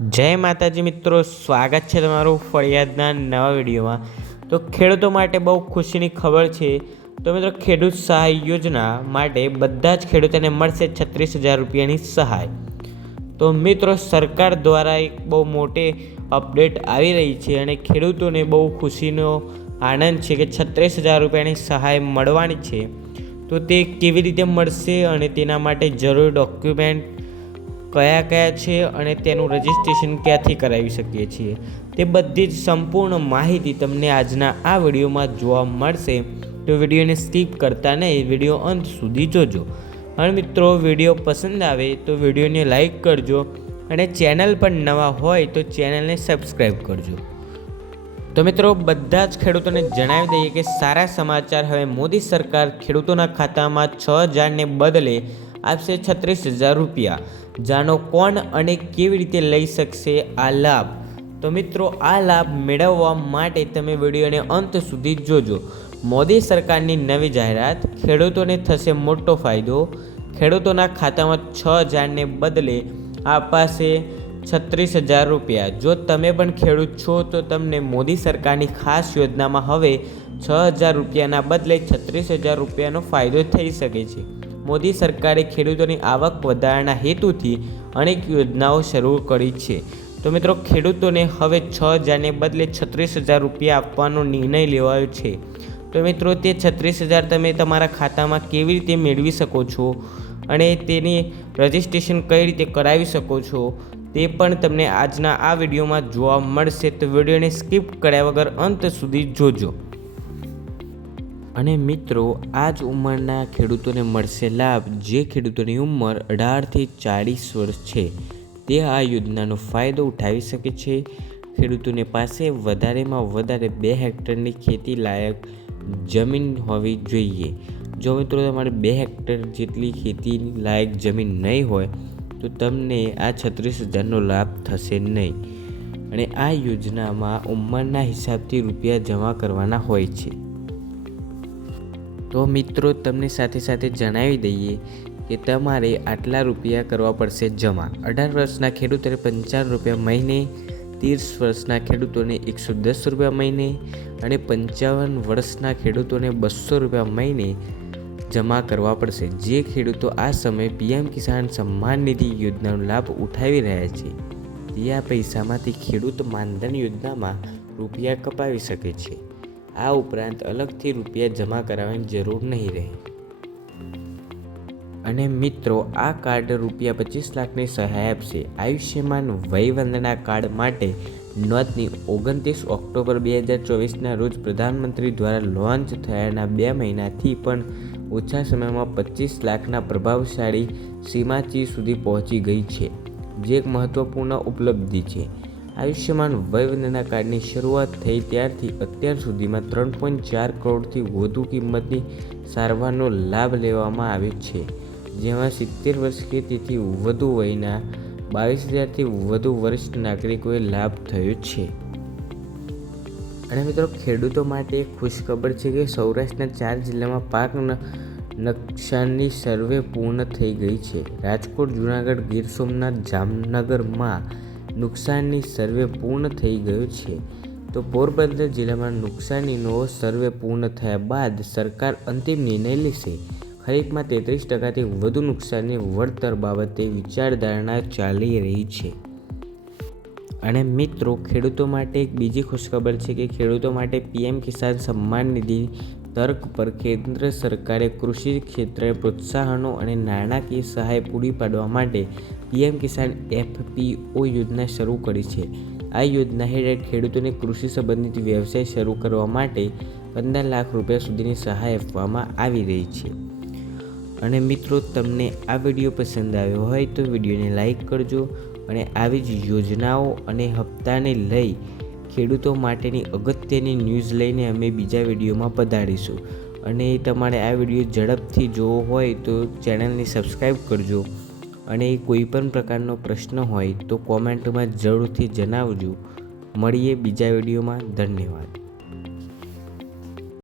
જય માતાજી મિત્રો, સ્વાગત છે તમારું ફરિયાદના નવા વિડીયોમાં. તો ખેડૂતો માટે બહુ ખુશીની ખબર છે. તો મિત્રો, ખેડૂત સહાય યોજના માટે બધા જ ખેડૂતોને મળશે છત્રીસ હજાર રૂપિયાની સહાય. તો મિત્રો, સરકાર દ્વારા એક બહુ મોટી અપડેટ આવી રહી છે અને ખેડૂતોને બહુ ખુશીનો આનંદ છે કે છત્રીસ હજાર રૂપિયાની સહાય મળવાની છે. તો તે કેવી રીતે મળશે અને તેના માટે જરૂરી ડોક્યુમેન્ટ કયા કયા છે અને તેનું રજિસ્ટ્રેશન ક્યાંથી કરાવી શકીએ છીએ તે બધી જ સંપૂર્ણ માહિતી તમને આજના આ વિડીયોમાં જોવા મળશે. તો વિડીયોને સ્કીપ કરતા નહીં, વીડિયો અંત સુધી જોજો. અને મિત્રો, વીડિયો પસંદ આવે તો વિડીયોને લાઈક કરજો અને ચેનલ પણ નવા હોય તો ચેનલને સબસ્ક્રાઈબ કરજો. તો મિત્રો, બધા જ ખેડૂતોને જણાવી દઈએ કે સારા સમાચાર હવે મોદી સરકાર ખેડૂતોના ખાતામાં છ હજારને બદલે આપશે છત્રીસ હજાર રૂપિયા. જાણો કોણ અને કેવી રીતે લઈ શકશે આ લાભ? તો મિત્રો, આ લાભ મેળવવા માટે તમે વિડીયોને અંત સુધી જોજો. મોદી સરકારની નવી જાહેરાત, ખેડૂતોને થશે મોટો ફાયદો. ખેડૂતોના ખાતામાં છ હજારને બદલે અપાશે છત્રીસ હજાર રૂપિયા. જો તમે પણ ખેડૂત છો, તો તમને મોદી સરકારની ખાસ યોજનામાં હવે છ હજાર રૂપિયાના બદલે છત્રીસ હજાર રૂપિયાનો ફાયદો થઈ શકે છે. મોદી સરકારે ખેડૂતોની આવક વધારવાના હેતુથી અનેક યોજનાઓ શરૂ કરી છે. તો મિત્રો, ખેડૂતોને હવે છ હજારને બદલે છત્રીસ હજાર રૂપિયા આપવાનો નિર્ણય લેવાયો છે. તો મિત્રો, તે છત્રીસ હજાર તમે તમારા ખાતામાં કેવી રીતે મેળવી શકો છો અને તેની રજિસ્ટ્રેશન કઈ રીતે કરાવી શકો છો, તે પણ તમને આજના આ વિડીયોમાં જોવા મળશે. તો વિડીયોને સ્કીપ કર્યા વગર અંત સુધી જોજો. અને મિત્રો આ જ ઉંમરના ખેડૂતોને મળશે લાભ. જે ખેડૂતોની ઉંમર અઢારથી ચાળીસ વર્ષ છે, તે આ યોજનાનો ફાયદો ઉઠાવી શકે છે. ખેડૂતોને પાસે વધારેમાં વધારે બે હેક્ટરની ખેતી લાયક જમીન હોવી જોઈએ. જો મિત્રો, તમારે બે હેક્ટર જેટલી ખેતી લાયક જમીન નહીં હોય, તો તમને આ છત્રીસ હજારનો લાભ થશે નહીં. અને આ યોજનામાં ઉંમરના હિસાબથી રૂપિયા જમા કરવાના હોય છે. તો મિત્રો, તમને સાથે સાથે જણાવી દઈએ કે તમારે આટલા રૂપિયા કરવા પડશે જમા. અઢાર વર્ષના ખેડૂતોને પંચાવન રૂપિયા મહિને, ત્રીસ વર્ષના ખેડૂતોને એકસો દસ રૂપિયા મહિને અને પંચાવન વર્ષના ખેડૂતોને બસો રૂપિયા મહિને જમા કરવા પડશે. જે ખેડૂતો આ સમયે પીએમ કિસાન સન્માન નિધિ યોજનાનો લાભ ઉઠાવી રહ્યા છે, તે આ પૈસામાંથી ખેડૂત માનધન યોજનામાં રૂપિયા કપાવી શકે છે. આ ઉપરાંત અલગથી રૂપિયા જમા કરાવવાની જરૂર નહીં રહે. અને મિત્રો, આ કાર્ડ રૂપિયા પચીસ લાખની સહાય આપશે. આયુષ્યમાન વયવંદના કાર્ડ માટે નોંધની ઓગણત્રીસ ઓક્ટોબર બે હજાર ચોવીસના રોજ પ્રધાનમંત્રી દ્વારા લોન્ચ થયાના બે મહિનાથી પણ ઓછા સમયમાં પચીસ લાખના પ્રભાવશાળી સીમાચી સુધી પહોંચી ગઈ છે, જે એક મહત્ત્વપૂર્ણ ઉપલબ્ધિ છે. આયુષ્યમાન વયવંદના કાર્ડની શરૂઆત થઈ ત્યારથી અત્યાર સુધીમાં ત્રણ પોઈન્ટ ચાર કરોડથી વધુ કિંમતની સારવારનો લાભ લેવામાં આવ્યો છે, જેમાં સિત્તેર વર્ષ કે વધુ વયના, બાવીસ હજારથી વધુ વરિષ્ઠ નાગરિકોએ લાભ થયો છે. અને મિત્રો, ખેડૂતો માટે ખુશખબર છે કે સૌરાષ્ટ્રના ચાર જિલ્લામાં પાક નકશાની સર્વે પૂર્ણ થઈ ગઈ છે. રાજકોટ, જુનાગઢ, ગીર સોમનાથ, જામનગરમાં નુકસાનની સર્વે પૂર્ણ થઈ ગયો છે. તો પોરબંદર જિલ્લામાં નુકસાનીનો સર્વે પૂર્ણ થયા બાદ સરકાર અંતિમ નિર્ણય લેશે. ખરીફમાં તેત્રીસ ટકાથી વધુ નુકસાનની વળતર બાબતે વિચારધારણા ચાલી રહી છે. અને મિત્રો, ખેડૂતો માટે એક બીજી ખુશખબર છે કે ખેડૂતો માટે પીએમ કિસાન સન્માન નિધિ તર્ક પર કેન્દ્ર સરકારે કૃષિ ક્ષેત્રે પ્રોત્સાહનો અને નાણાકીય સહાય પૂરી પાડવા માટે પીએમ કિસાન એફપીઓ યોજના શરૂ કરી છે. આ યોજના હેઠળ ખેડૂતોને કૃષિ સંબંધિત વ્યવસાય શરૂ કરવા માટે પંદર લાખ રૂપિયા સુધીની સહાય આપવામાં આવી રહી છે. અને મિત્રો, તમને આ વીડિયો પસંદ આવ્યો હોય તો વિડીયોને લાઈક કરજો અને આવી જ યોજનાઓ અને હપ્તાને લઈ ખેડૂતો માટેની અગત્યની ન્યૂઝ લઈને અમે બીજા વિડીયોમાં પધારીશું. અને તમારે આ વીડિયો ઝડપથી જોવો હોય તો ચેનલને સબસ્ક્રાઈબ કરજો. અને કોઈ પણ પ્રકારનો પ્રશ્ન હોય તો કોમેન્ટમાં જરૂરથી જણાવજો. મળીએ બીજા વિડીયોમાં. ધન્યવાદ.